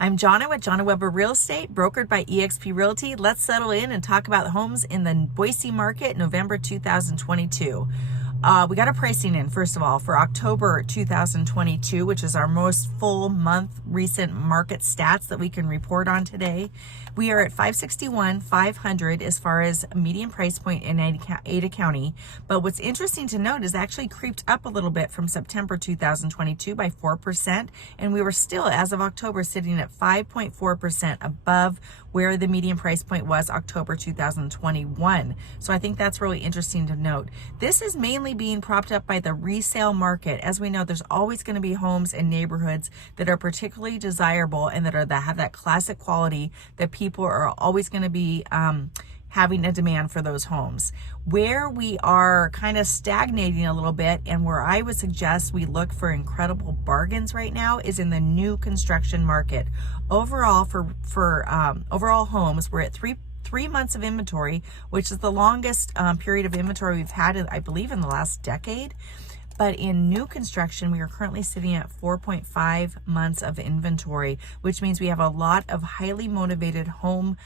I'm Jonna with Jonna Weber Real Estate, brokered by eXp Realty. Let's settle in and talk about homes in the Boise market, November 2022. We got a pricing in, first of all, for October 2022, which is our most full month recent market stats that we can report on today. We are at 561,500 as far as median price point in Ada County. But what's interesting to note is actually creeped up a little bit from September 2022 by 4%. And we were still, as of October, sitting at 5.4% above where the median price point was October 2021. So I think that's really interesting to note. This is mainly being propped up by the resale market. As we know, there's always going to be homes and neighborhoods that are particularly desirable and that have that classic quality that people are always going to be having a demand for those homes. Where we are kind of stagnating a little bit, and where I would suggest we look for incredible bargains right now, is in the new construction market. Overall, for overall homes, we're at three months of inventory, which is the longest period of inventory we've had, I believe, in the last decade. But in new construction, we are currently sitting at 4.5 months of inventory, which means we have a lot of highly motivated home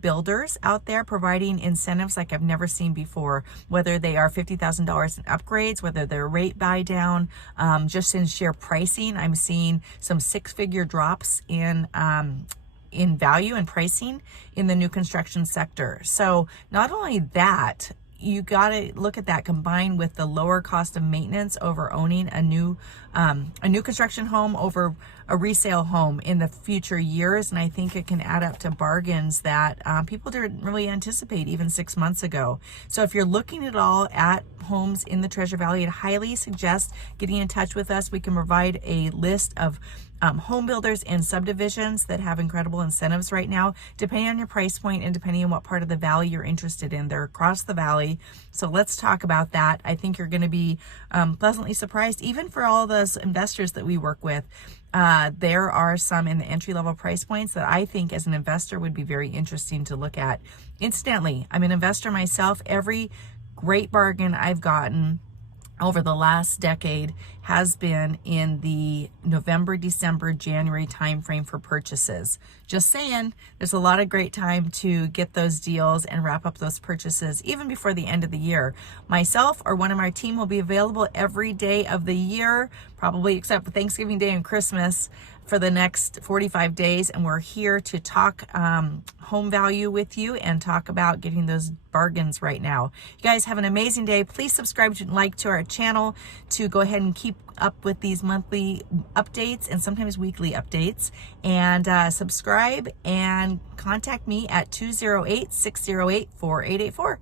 builders out there providing incentives like I've never seen before, whether they are $50,000 in upgrades, whether they're rate buy down, just in sheer pricing. I'm seeing some six-figure drops in value and pricing in the new construction sector. So not only that, you got to look at that combined with the lower cost of maintenance over owning a new construction home over a resale home in the future years. And I think it can add up to bargains that people didn't really anticipate even 6 months ago. So if you're looking at all at homes in the Treasure Valley, I'd highly suggest getting in touch with us. We can provide a list of home builders and subdivisions that have incredible incentives right now, depending on your price point and depending on what part of the valley you're interested in. They're across the valley. So let's talk about that. I think you're going to be pleasantly surprised, even for all those investors that we work with. There are some in the entry-level price points that I think as an investor would be very interesting to look at. Incidentally, I'm an investor myself. Every great bargain I've gotten over the last decade has been in the November, December, January timeframe for purchases. Just saying, there's a lot of great time to get those deals and wrap up those purchases even before the end of the year. Myself or one of my team will be available every day of the year, probably except for Thanksgiving Day and Christmas, for the next 45 days, and we're here to talk home value with you and talk about getting those bargains right now. You guys have an amazing day. Please subscribe and like to our channel to go ahead and keep up with these monthly updates and sometimes weekly updates, and subscribe and contact me at 208-608-4884.